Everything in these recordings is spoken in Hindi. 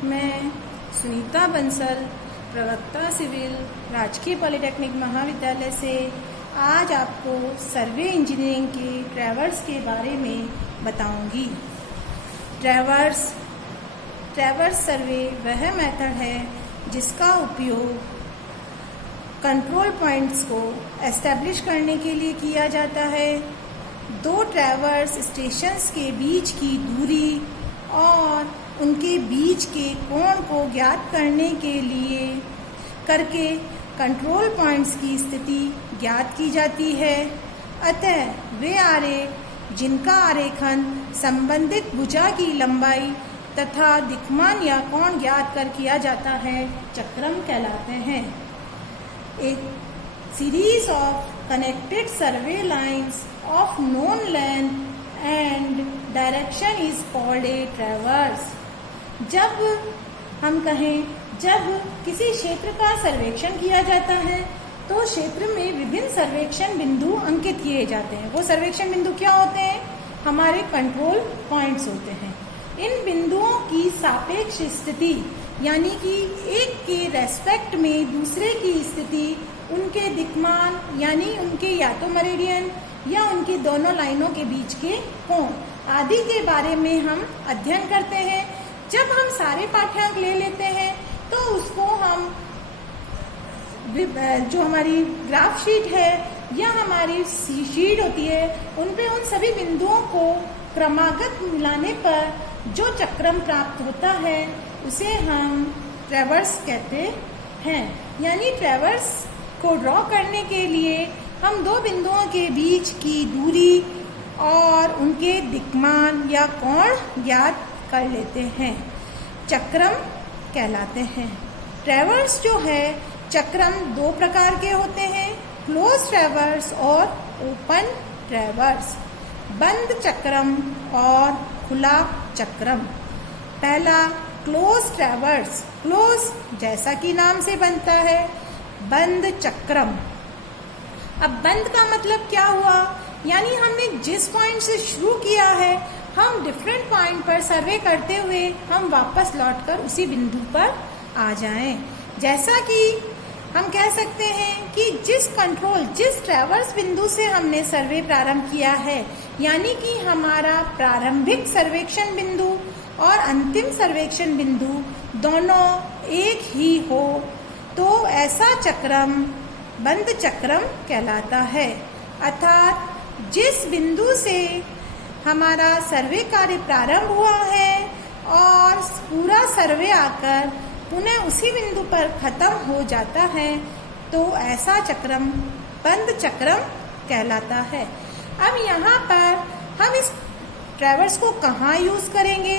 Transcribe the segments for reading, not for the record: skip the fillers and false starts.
मैं सुनीता बंसल, प्रवक्ता सिविल, राजकीय पॉलिटेक्निक महाविद्यालय से आज आपको सर्वे इंजीनियरिंग के ट्रैवर्स के बारे में बताऊंगी। ट्रैवर्स सर्वे वह मेथड है जिसका उपयोग कंट्रोल पॉइंट्स को एस्टेब्लिश करने के लिए किया जाता है। दो ट्रैवर्स स्टेशंस के बीच की दूरी और उनके बीच के कोण को ज्ञात करने के लिए करके कंट्रोल पॉइंट्स की स्थिति ज्ञात की जाती है। अतः वे आरेख जिनका आरेखन संबंधित भुजा की लंबाई तथा दिक्मान या कोण ज्ञात कर किया जाता है चक्रम कहलाते हैं। एक series of connected survey lines of known length and direction is called a traverse. जब हम कहें जब किसी क्षेत्र का सर्वेक्षण किया जाता है तो क्षेत्र में विभिन्न सर्वेक्षण बिंदु अंकित किए जाते हैं। वो सर्वेक्षण बिंदु क्या होते हैं? हमारे कंट्रोल पॉइंट्स होते हैं। इन बिंदुओं की सापेक्ष स्थिति यानी कि एक के रेस्पेक्ट में दूसरे की स्थिति, उनके दिक्मान यानी उनके या तो मेरिडियन या उनकी दोनों लाइनों के बीच के कोण आदि के बारे में हम अध्ययन करते हैं। जब हम सारे पाठ्यांक ले लेते हैं तो उसको हम जो हमारी ग्राफ शीट है या हमारी शीट होती है उन पे उन सभी बिंदुओं को क्रमागत मिलाने पर जो चक्रम प्राप्त होता है उसे हम ट्रैवर्स कहते हैं। यानी ट्रैवर्स को ड्रॉ करने के लिए हम दो बिंदुओं के बीच की दूरी और उनके दिक्मान या कोण ज्ञात कर लेते हैं, चक्रम कहलाते हैं। ट्रैवर्स जो है चक्रम दो प्रकार के होते हैं, क्लोज ट्रैवर्स और ओपन ट्रैवर्स, बंद चक्रम और खुला चक्रम। पहला क्लोज ट्रैवर्स, क्लोज जैसा कि नाम से बनता है, बंद चक्रम। अब बंद का मतलब क्या हुआ? यानी हमने जिस पॉइंट से शुरू किया है हम डिफरेंट पॉइंट पर सर्वे करते हुए हम वापस लौटकर उसी बिंदु पर आ जाएं। जैसा कि हम कह सकते हैं कि जिस ट्रैवर्स बिंदु से हमने सर्वे प्रारंभ किया है यानी कि हमारा प्रारंभिक सर्वेक्षण बिंदु और अंतिम सर्वेक्षण बिंदु दोनों एक ही हो तो ऐसा चक्रम बंद चक्रम कहलाता है। अर्थात जिस बिंदु से हमारा सर्वे कार्य प्रारंभ हुआ है और पूरा सर्वे आकर पुनः उसी बिंदु पर खत्म हो जाता है तो ऐसा चक्रम बंद चक्रम कहलाता है। अब यहाँ पर हम इस ट्रैवर्स को कहाँ यूज करेंगे?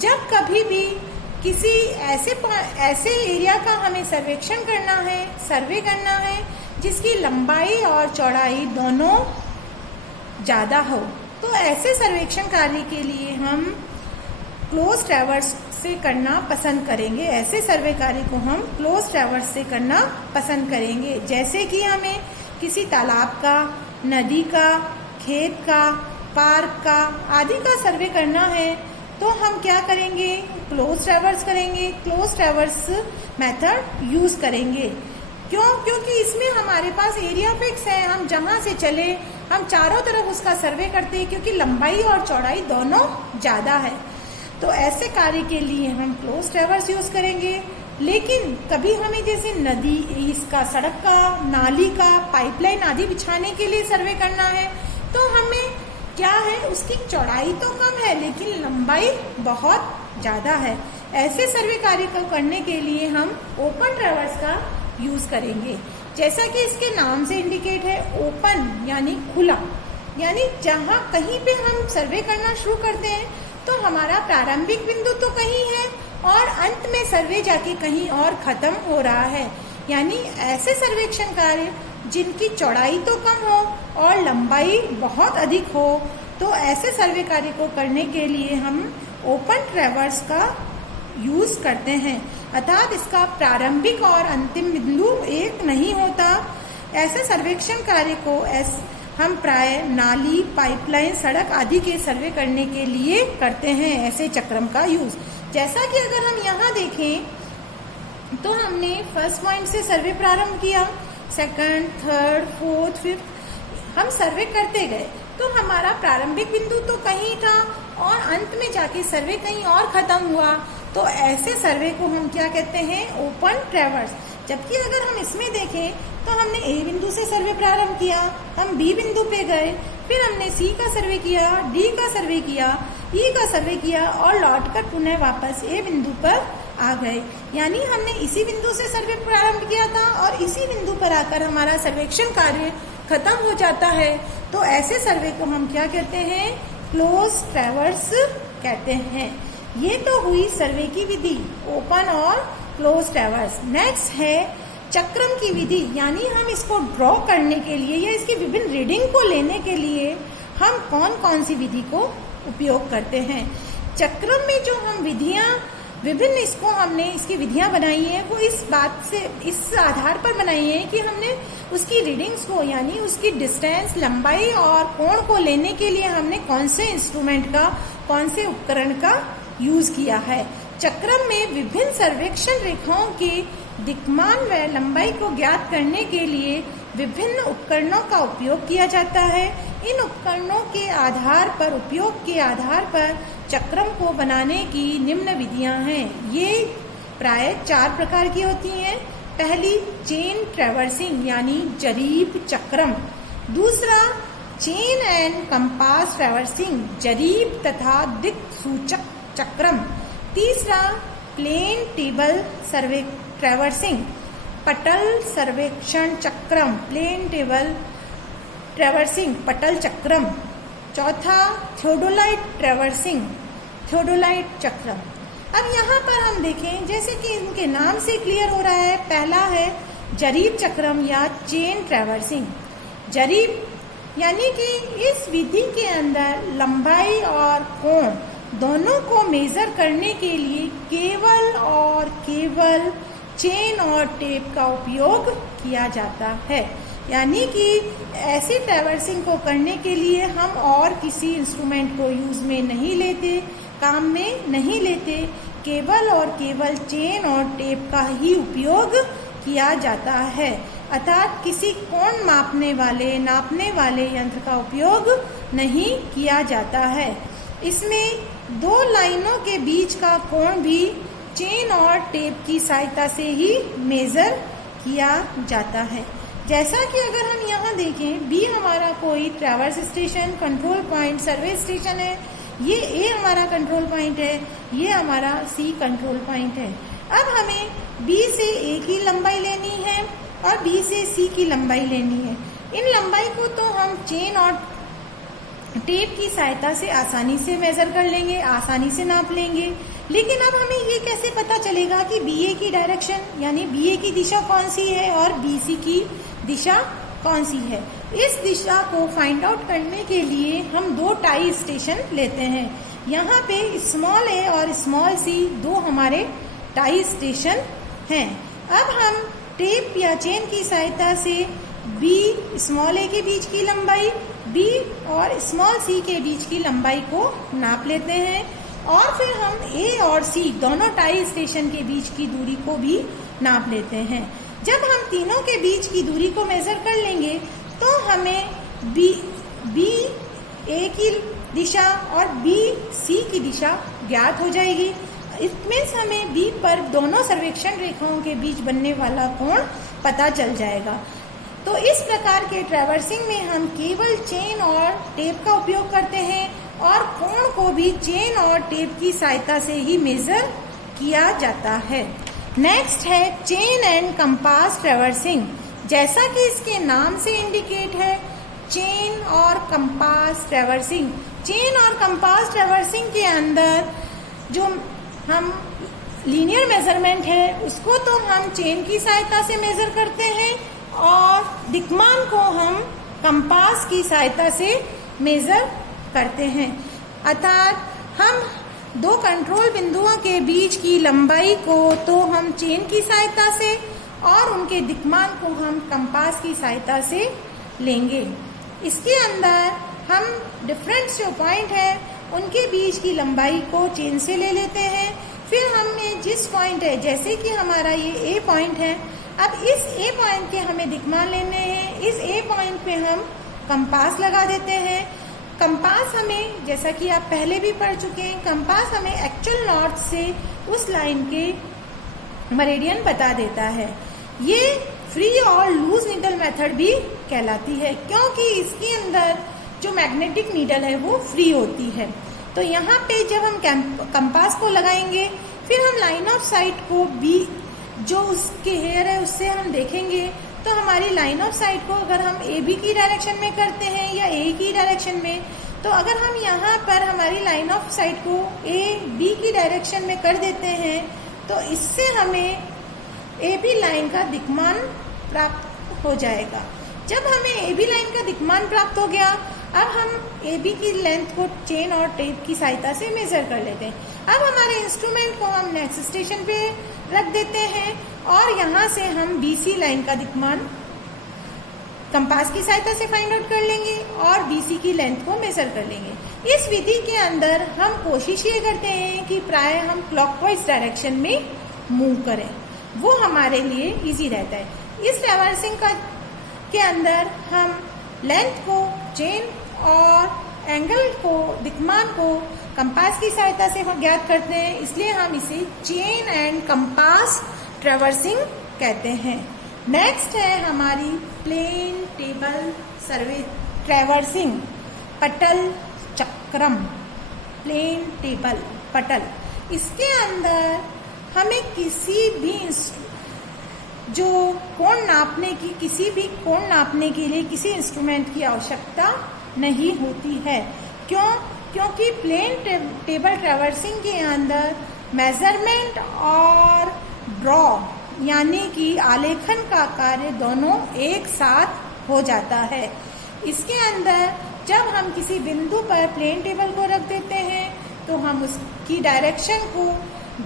जब कभी भी किसी ऐसे एरिया का हमें सर्वेक्षण करना है, सर्वे करना है जिसकी लंबाई और चौड़ाई दोनों ज्यादा हो तो ऐसे सर्वेक्षण कार्य के लिए हम क्लोज ट्रैवर्स से करना पसंद करेंगे। ऐसे सर्वे कार्य को हम क्लोज ट्रैवर्स से करना पसंद करेंगे। जैसे कि हमें किसी तालाब का, नदी का, खेत का, पार्क का आदि का सर्वे करना है तो हम क्या करेंगे? क्लोज ट्रैवर्स करेंगे। क्लोज ट्रैवर्स मेथड यूज करेंगे। क्यों? क्योंकि इसमें हमारे पास एरिया फिक्स है, हम जहां से चले हम चारों तरफ उसका सर्वे करते हैं क्योंकि लंबाई और चौड़ाई दोनों ज्यादा है। तो ऐसे कार्य के लिए हम क्लोज ट्रैवर्स यूज करेंगे। लेकिन कभी हमें जैसे नदी, इसका सड़क का, नाली का, पाइपलाइन आदि बिछाने के लिए सर्वे करना है तो हमें क्या है, उसकी चौड़ाई तो कम है लेकिन लंबाई बहुत ज्यादा है। ऐसे सर्वे कार्य को करने के लिए हम ओपन ट्रैवर्स का यूज करेंगे। जैसा कि इसके नाम से इंडिकेट है, ओपन यानी खुला, यानी जहाँ कहीं पे हम सर्वे करना शुरू करते हैं तो हमारा प्रारंभिक बिंदु तो कहीं है और अंत में सर्वे जाके कहीं और खत्म हो रहा है। यानी ऐसे सर्वेक्षण कार्य जिनकी चौड़ाई तो कम हो और लंबाई बहुत अधिक हो तो ऐसे सर्वे कार्य को करने के लिए हम ओपन ट्रैवर्स का यूज करते हैं। अर्थात इसका प्रारंभिक और अंतिम बिंदु एक नहीं होता। ऐसे सर्वेक्षण कार्य को हम प्राय नाली, पाइपलाइन, सड़क आदि के सर्वे करने के लिए करते हैं ऐसे चक्रम का यूज। जैसा कि अगर हम यहाँ देखें तो हमने फर्स्ट पॉइंट से सर्वे प्रारंभ किया, सेकंड, थर्ड, फोर्थ, फिफ्थ हम सर्वे करते गए। तो हमारा प्रारंभिक बिंदु तो कहीं था और अंत में जाके सर्वे कहीं और खत्म हुआ। तो ऐसे सर्वे को हम क्या कहते हैं? Open traverse. जबकि अगर हम इसमें देखें तो हमने ए बिंदु से सर्वे प्रारंभ किया, हम बी बिंदु पे गए, फिर हमने सी का सर्वे किया, डी का सर्वे किया, ई का सर्वे किया और लौटकर पुनः वापस ए बिंदु पर आ गए। यानी हमने इसी बिंदु से सर्वे प्रारंभ किया था और इसी बिंदु पर आकर हमारा सर्वेक्षण कार्य खत्म हो जाता है। तो ऐसे सर्वे को हम क्या कहते हैं? क्लोज ट्रैवर्स कहते हैं। ये तो हुई सर्वे की विधि, ओपन और क्लोज ट्रैवर्स। नेक्स्ट है चक्रम की विधि, यानी हम इसको ड्रॉ करने के लिए या इसकी विभिन्न रीडिंग को लेने के लिए हम कौन कौन सी विधि को उपयोग करते हैं। चक्रम में जो हम विधियां विभिन्न इसको हमने इसकी विधियां बनाई है वो इस आधार पर बनाई है कि हमने उसकी रीडिंग्स को यानी उसकी डिस्टेंस, लंबाई और कोण को लेने के लिए हमने कौन से इंस्ट्रूमेंट का, कौन से उपकरण का यूज किया है। चक्रम में विभिन्न सर्वेक्षण रेखाओं के दिक्मान व लंबाई को ज्ञात करने के लिए विभिन्न उपकरणों का उपयोग किया जाता है। इन उपकरणों के उपयोग के आधार पर चक्रम को बनाने की निम्न विधियां हैं। ये प्राय 4 प्रकार की होती हैं। पहली चेन ट्रैवर्सिंग यानी जरीब चक्रम, दूसरा चेन एंड कंपास ट्रैवर्सिंग, जरीब तथा दिक् सूचक चक्रम, तीसरा प्लेन टेबल सर्वे ट्रैवर्सिंग, पटल सर्वेक्षण चक्रम, प्लेन टेबल ट्रैवर्सिंग, पटल चक्रम, चौथा थियोडोलाइट ट्रैवर्सिंग, थियोडोलाइट चक्रम। अब यहाँ पर हम देखें जैसे कि इनके नाम से क्लियर हो रहा है, पहला है जरीब चक्रम या चेन ट्रैवर्सिंग। जरीब यानी कि इस विधि के अंदर लंबाई और कोण दोनों को मेजर करने के लिए केवल और केवल चेन और टेप का उपयोग किया जाता है। यानी कि ऐसी ट्रैवर्सिंग को करने के लिए हम और किसी इंस्ट्रूमेंट को यूज में नहीं लेते, काम में नहीं लेते, केवल और केवल चेन और टेप का ही उपयोग किया जाता है। अर्थात किसी कोण नापने वाले यंत्र का उपयोग नहीं किया जाता है। इसमें 2 लाइनों के बीच का कोण भी चेन और टेप की सहायता से ही मेजर किया जाता है। जैसा कि अगर हम यहाँ देखें, बी हमारा कोई ट्रैवर्स स्टेशन, कंट्रोल पॉइंट, सर्वे स्टेशन है, ये ए हमारा कंट्रोल पॉइंट है, ये हमारा सी कंट्रोल पॉइंट है। अब हमें बी से ए की लंबाई लेनी है और बी से सी की लंबाई लेनी है। इन लंबाई को तो हम चेन और टेप की सहायता से आसानी से मेजर कर लेंगे, आसानी से नाप लेंगे। लेकिन अब हमें ये कैसे पता चलेगा कि बीए की डायरेक्शन यानी बीए की दिशा कौन सी है और बीसी की दिशा कौन सी है? इस दिशा को फाइंड आउट करने के लिए हम 2 टाई स्टेशन लेते हैं। यहाँ पे स्मॉल ए और स्मॉल सी 2 हमारे टाई स्टेशन हैं। अब हम टेप या चेन की सहायता से बी स्मॉल ए के बीच की लंबाई, बी और स्मॉल सी के बीच की लंबाई को नाप लेते हैं और फिर हम ए और सी दोनों टाई स्टेशन के बीच की दूरी को भी नाप लेते हैं। जब हम तीनों के बीच की दूरी को मेजर कर लेंगे तो हमें बी ए की दिशा और बी सी की दिशा ज्ञात हो जाएगी। इसमें हमें बी पर दोनों सर्वेक्षण रेखाओं के बीच बनने वाला कोण पता चल जाएगा। तो इस प्रकार के ट्रैवर्सिंग में हम केवल चेन और टेप का उपयोग करते हैं और कोण को भी चेन और टेप की सहायता से ही मेजर किया जाता है। नेक्स्ट है चेन एंड कंपास ट्रैवर्सिंग। जैसा कि इसके नाम से इंडिकेट है, चेन और कंपास ट्रैवर्सिंग। चेन और कंपास ट्रैवर्सिंग के अंदर जो हम लीनियर मेजरमेंट है उसको तो हम चेन की सहायता से मेजर करते हैं और दिक्मान को हम कंपास की सहायता से मेजर करते हैं। अर्थात हम 2 कंट्रोल बिंदुओं के बीच की लंबाई को तो हम चेन की सहायता से और उनके दिक्मान को हम कंपास की सहायता से लेंगे। इसके अंदर हम डिफरेंट जो पॉइंट है उनके बीच की लंबाई को चेन से ले लेते हैं, इस पॉइंट है, जैसे कि हमारा ये ए पॉइंट है, अब इस ए पॉइंट के हमें दिक्मान लेने हैं। इस ए पॉइंट पे हम कंपास लगा देते हैं। कंपास हमें, जैसा कि आप पहले भी पढ़ चुके हैं, कंपास हमें एक्चुअल नॉर्थ से उस लाइन के मेरिडियन बता देता है। ये फ्री और लूज नीडल मेथड भी कहलाती है, क्योंकि इसके अंदर जो मैग्नेटिक नीडल है वो फ्री होती है। तो यहाँ पे जब हम कंपास को लगाएंगे, फिर हम लाइन ऑफ साइट को बी, जो उसके हेयर है उससे हम देखेंगे, तो हमारी लाइन ऑफ साइट को अगर हम ए बी की डायरेक्शन में करते हैं या ए की डायरेक्शन में, तो अगर हम यहाँ पर हमारी लाइन ऑफ साइट को ए बी की डायरेक्शन में कर देते हैं, तो इससे हमें ए बी लाइन का दिक्मान प्राप्त हो जाएगा। जब हमें ए बी लाइन का दिक्मान प्राप्त हो गया, अब हम ए बी की लेंथ को चेन और टेप की सहायता से मेजर कर लेते हैं। अब हमारे इंस्ट्रूमेंट को हम नेक्स्ट स्टेशन पे रख देते हैं और यहाँ से हम बीसी लाइन का दिक्मान कंपास की सहायता से फाइंड आउट कर लेंगे और बीसी की लेंथ को मेजर कर लेंगे। इस विधि के अंदर हम कोशिश ये करते हैं कि प्राय हम क्लॉकवाइज डायरेक्शन में मूव करें, वो हमारे लिए इजी रहता है। इस ट्रैवर्सिंग के अंदर हम लेंथ को, चेन और एंगल को, दिक्मान को कंपास की सहायता से हम ज्ञात करते हैं, इसलिए हम इसे चेन एंड कंपास ट्रैवर्सिंग कहते हैं। नेक्स्ट है हमारी प्लेन टेबल सर्वे ट्रैवर्सिंग, पटल चक्रम, प्लेन टेबल पटल। इसके अंदर हमें किसी भी जो कोण नापने की, किसी भी कोण नापने के लिए किसी इंस्ट्रूमेंट की आवश्यकता नहीं होती है। क्यों? क्योंकि प्लेन टेबल ट्रैवर्सिंग के अंदर मेजरमेंट और ड्रॉ यानी कि आलेखन का कार्य दोनों एक साथ हो जाता है। इसके अंदर जब हम किसी बिंदु पर प्लेन टेबल को रख देते हैं, तो हम उसकी डायरेक्शन को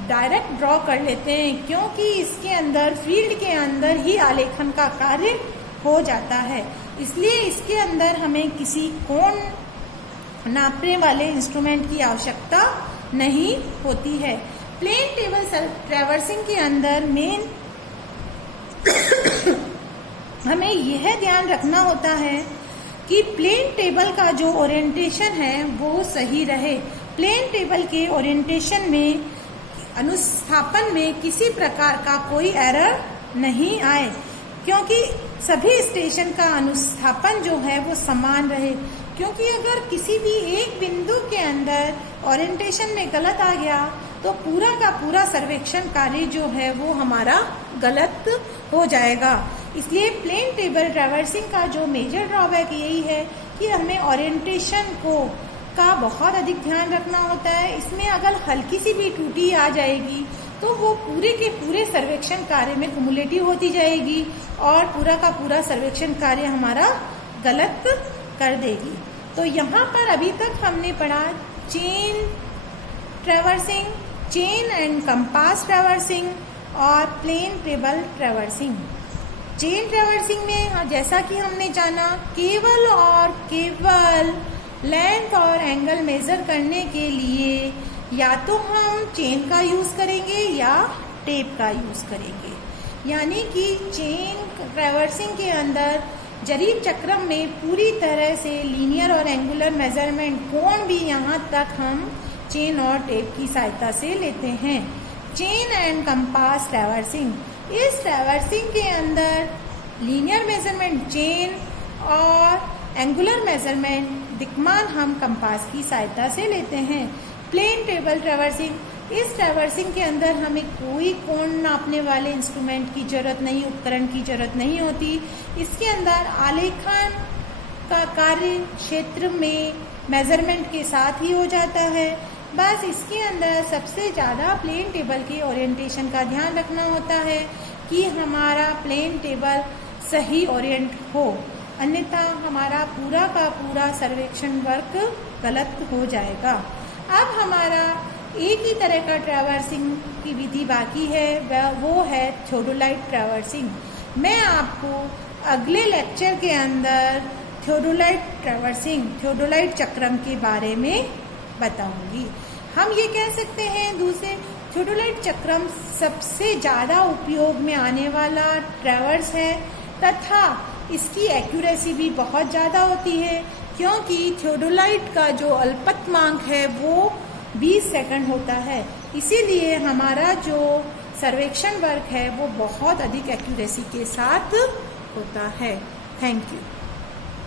डायरेक्ट ड्रॉ कर लेते हैं, क्योंकि इसके अंदर फील्ड के अंदर ही आलेखन का कार्य हो जाता है। इसलिए इसके अंदर हमें किसी कोण नापने वाले इंस्ट्रूमेंट की आवश्यकता नहीं होती है। प्लेन टेबल ट्रैवर्सिंग के अंदर मेन हमें यह ध्यान रखना होता है कि प्लेन टेबल का जो ओरिएंटेशन है वो सही रहे। प्लेन टेबल के ओरिएंटेशन में, अनुस्थापन में किसी प्रकार का कोई एरर नहीं आए, क्योंकि सभी स्टेशन का अनुस्थापन जो है वो समान रहे। क्योंकि अगर किसी भी एक बिंदु के अंदर ओरिएंटेशन में गलत आ गया, तो पूरा का पूरा सर्वेक्षण कार्य जो है वो हमारा गलत हो जाएगा। इसलिए प्लेन टेबल ट्रैवर्सिंग का जो मेजर ड्रॉबैक यही है कि हमें ओरिएंटेशन का बहुत अधिक ध्यान रखना होता है। इसमें अगर हल्की सी भी त्रुटि आ जाएगी तो वो पूरे के पूरे सर्वेक्षण कार्य में कुमुलेटिव होती जाएगी और पूरा का पूरा सर्वेक्षण कार्य हमारा गलत कर देगी। तो यहाँ पर अभी तक हमने पढ़ा chain traversing, chain and compass traversing और plane table traversing. Chain traversing में जैसा कि हमने जाना, केवल और केवल लेंथ और एंगल मेजर करने के लिए या तो हम चेन का यूज करेंगे या टेप का यूज करेंगे। यानी कि चेन ट्रैवर्सिंग के अंदर जरीब चक्रम में पूरी तरह से लीनियर और एंगुलर मेजरमेंट कोण भी यहाँ तक हम चेन और टेप की सहायता से लेते हैं। चेन एंड कंपास ट्रैवर्सिंग, इस ट्रैवर्सिंग के अंदर लीनियर मेजरमेंट चेन और एंगुलर मेजरमेंट दिक्मान हम कंपास की सहायता से लेते हैं। प्लेन टेबल ट्रैवर्सिंग, इस ट्रैवर्सिंग के अंदर हमें कोई कोण नापने वाले इंस्ट्रूमेंट की जरूरत नहीं, उपकरण की जरूरत नहीं होती। इसके अंदर आलेखन का कार्य क्षेत्र में मेजरमेंट के साथ ही हो जाता है। बस इसके अंदर सबसे ज़्यादा प्लेन टेबल के ओरिएंटेशन का ध्यान रखना होता है कि हमारा प्लेन टेबल सही ओरिएंट हो, अन्यथा हमारा पूरा का पूरा सर्वेक्षण वर्क गलत हो जाएगा। अब हमारा एक ही तरह का ट्रैवर्सिंग की विधि बाकी है, वो है थियोडोलाइट ट्रैवर्सिंग। मैं आपको अगले लेक्चर के अंदर थियोडोलाइट ट्रैवर्सिंग, थियोडोलाइट चक्रम के बारे में बताऊंगी। हम ये कह सकते हैं थियोडोलाइट चक्रम सबसे ज़्यादा उपयोग में आने वाला ट्रैवर्स है तथा इसकी एक्यूरेसी भी बहुत ज़्यादा होती है, क्योंकि थियोडोलाइट का जो अल्पतमांक है वो 20 सेकंड होता है। इसीलिए हमारा जो सर्वेक्षण वर्क है वो बहुत अधिक एक्यूरेसी के साथ होता है। Thank you.